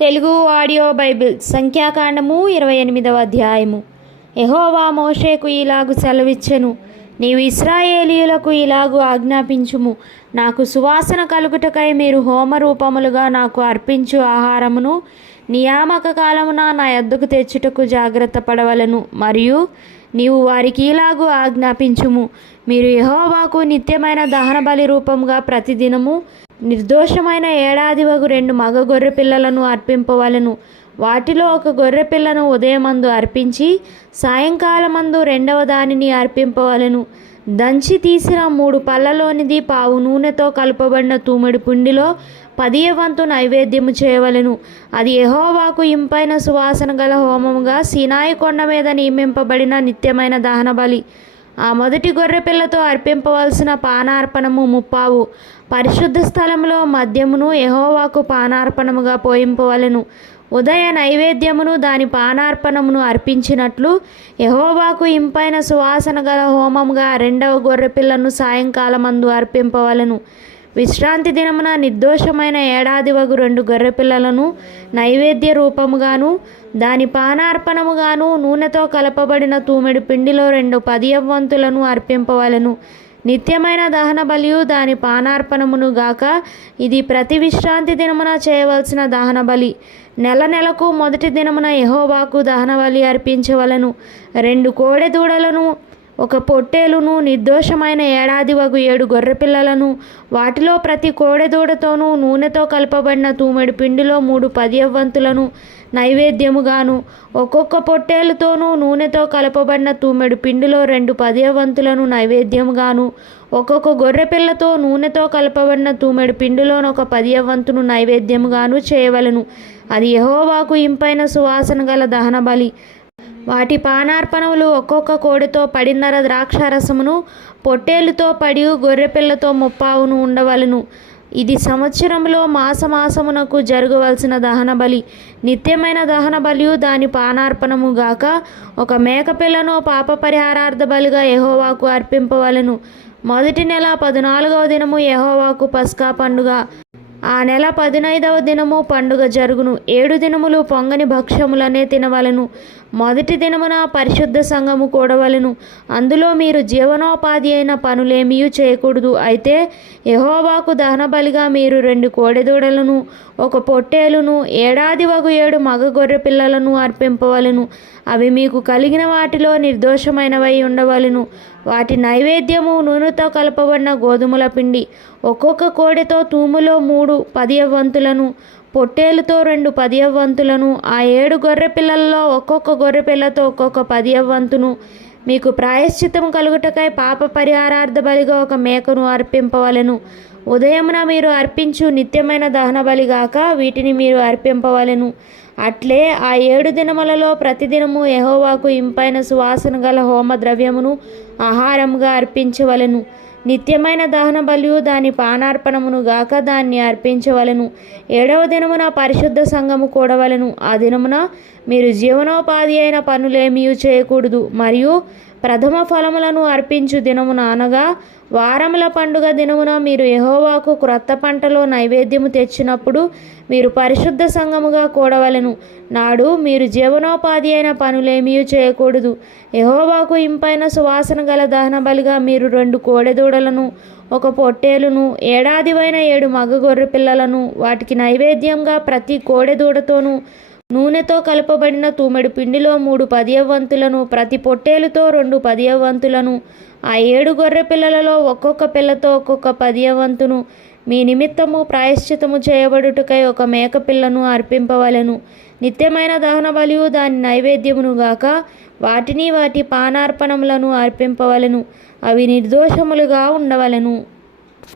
Telugu audio Bible సంఖ్యాకాండము ఇరవై ఎనిమిదవ అధ్యాయము. ఎహోవా మోషేకు ఇలాగు సెలవిచ్చెను. నీవు ఇస్రాయేలీయులకు ఇలాగు ఆజ్ఞాపించుము. నాకు సువాసన కలుగుటకై మీరు హోమరూపములుగా నాకు అర్పించు ఆహారమును నియామక కాలమున నా యొద్దకు తెచ్చుటకు జాగ్రత్త పడవలను. మరియు నీవు వారికి ఇలాగూ ఆజ్ఞాపించుము. మీరు యహోవాకు నిత్యమైన దహన బలి రూపంగా ప్రతిదినము నిర్దోషమైన ఏడాది వగు రెండు మగ గొర్రె పిల్లలను అర్పింపవలను. వాటిలో ఒక గొర్రె పిల్లను ఉదయమందు అర్పించి సాయంకాలమందు రెండవ దానిని అర్పింపవలను. దంచి తీసిన మూడు పళ్ళలోనిది పావు నూనెతో కలుపబడిన తూమెడు పిండిలో పదియ వంతు నైవేద్యము చేయవలెను. అది ఎహోవాకు ఇంపైన సువాసన గల హోమముగా సినాయి కొండ మీద నియమింపబడిన నిత్యమైన దహన బలి. ఆ మొదటి గొర్రెపిల్లతో అర్పింపవలసిన పానార్పణము ముప్పావు. పరిశుద్ధ స్థలంలో మద్యమును ఎహోవాకు పానార్పణముగా పోయింపవలెను. ఉదయ నైవేద్యమును దాని పానార్పణమును అర్పించినట్లు యెహోవాకు ఇంపైన సువాసన గల హోమంగా రెండవ గొర్రెపిల్లను సాయంకాలమందు అర్పింపవలెను. విశ్రాంతి దినమున నిర్దోషమైన ఏడాది వగు రెండు గొర్రెపిల్లలను నైవేద్య రూపముగాను దాని పానార్పణముగాను నూనెతో కలపబడిన తూమెడు పిండిలో రెండు పదియవంతులను అర్పింపవలెను. నిత్యమైన దహన బలియు దాని పానార్పణమును గాక ఇది ప్రతి విశ్రాంతి దినమున చేయవలసిన దహన బలి. నెల నెలకు మొదటి దినమున యెహోవాకు దహన అర్పించవలను. రెండు కోడె దూడలను ఒక పొట్టేలును నిర్దోషమైన ఏడాది వగు ఏడు గొర్రెపిల్లలను వాటిలో ప్రతి కోడెదూడతోనూ నూనెతో కలపబడిన తూమెడు పిండిలో మూడు పదియవంతులను నైవేద్యముగాను ఒక్కొక్క పొట్టేలుతోనూ నూనెతో కలపబడిన తూమెడు పిండిలో రెండు పదియవంతులను నైవేద్యముగాను ఒక్కొక్క గొర్రెపిల్లతో నూనెతో కలపబడిన తూమెడు పిండిలోని ఒక పదియవంతును నైవేద్యముగాను చేయవలను. అది యహోవాకు ఇంపైన సువాసన గల దహన బలి వాటి పానార్పణములు ఒక్కొక్క కోడితో పడిన్నర ద్రాక్షారసమును పొట్టేలుతో పడి గొర్రెపిల్లతో ముప్పావును ఉండవలను. ఇది సంవత్సరంలో మాసమాసమునకు జరగవలసిన దహన బలి. నిత్యమైన దహన బలియు దాని పానార్పణము గాక ఒక మేకపిల్లను పాప పరిహారార్థ బలిగా ఎహోవాకు అర్పింపవలను. మొదటి నెల పద్నాలుగవ దినము ఎహోవాకు పస్కా పండుగ. ఆ నెల పదినైదవ దినము పండుగ జరుగును. ఏడు దినములు పొంగని భక్ష్యములనే తినవలను. మొదటి దినమున పరిశుద్ధ సంఘము కూడవలను. అందులో మీరు జీవనోపాధి అయిన పనులేమీ చేయకూడదు. అయితే యహోవాకు దహన బలిగా మీరు రెండు కోడెదూడలను ఒక పొట్టేలును ఏడాది వగు ఏడు మగ గొర్రె పిల్లలను అర్పింపవలను. అవి మీకు కలిగిన వాటిలో నిర్దోషమైనవై ఉండవలను. వాటి నైవేద్యము నూనెతో కలపబడిన గోధుమల పిండి ఒక్కొక్క కోడెతో తూములో మూడు పది వంతులను పొట్టేలుతో రెండు పదియవంతులను ఆ ఏడు గొర్రె పిల్లల్లో ఒక్కొక్క గొర్రె పిల్లతో ఒక్కొక్క పదియవంతును మీకు ప్రాయశ్చిత్తము కలుగుటకై పాప పరిహారార్థ బలిగా ఒక మేకను అర్పింపవలెను. ఉదయమున మీరు అర్పించు నిత్యమైన దహన బలిగాక వీటిని మీరు అర్పింపవలెను. అట్లే ఆ ఏడు దినములలో ప్రతిదినము ఎహోవాకు ఇంపైన సువాసన గల హోమ ద్రవ్యమును ఆహారముగా అర్పించవలెను. నిత్యమైన దహన బలియు దాని పానార్పణమును గాక దాన్ని అర్పించవలను. ఏడవ దినమున పరిశుద్ధ సంఘము కూడవలను. ఆ దినమున మీరు జీవనోపాధి అయిన పనులేమీ చేయకూడదు. మరియు ప్రథమ ఫలములను అర్పించు దినమున అనగా వారముల పండుగ దినమున మీరు యహోవాకు క్రొత్త పంటలో నైవేద్యము తెచ్చినప్పుడు మీరు పరిశుద్ధ సంఘముగా కూడవలెను. నాడు మీరు జీవనోపాధి అయిన పనులేమీ చేయకూడదు. యహోవాకు ఇంపైన సువాసన గల దహన బలిగా మీరు రెండు కోడెదూడలను ఒక పొట్టేలును ఏడాదివైన ఏడు మగ గొర్రె పిల్లలను వాటికి నైవేద్యంగా ప్రతి కోడెదూడతోనూ నూనెతో కలపబడిన తూమెడు పిండిలో మూడు పదియవంతులను ప్రతి పొట్టేలుతో రెండు పదియవంతులను ఆ ఏడు గొర్రె పిల్లలలో ఒక్కొక్క పిల్లతో ఒక్కొక్క పదియవంతును. మీ నిమిత్తము ప్రాయశ్చితము చేయబడుటకై ఒక మేక పిల్లను అర్పింపవలెను. నిత్యమైన దహన బలియు దాని నైవేద్యమును గాక వాటిని వాటి పానార్పణములను అర్పింపవలెను. అవి నిర్దోషములుగా ఉండవలెను.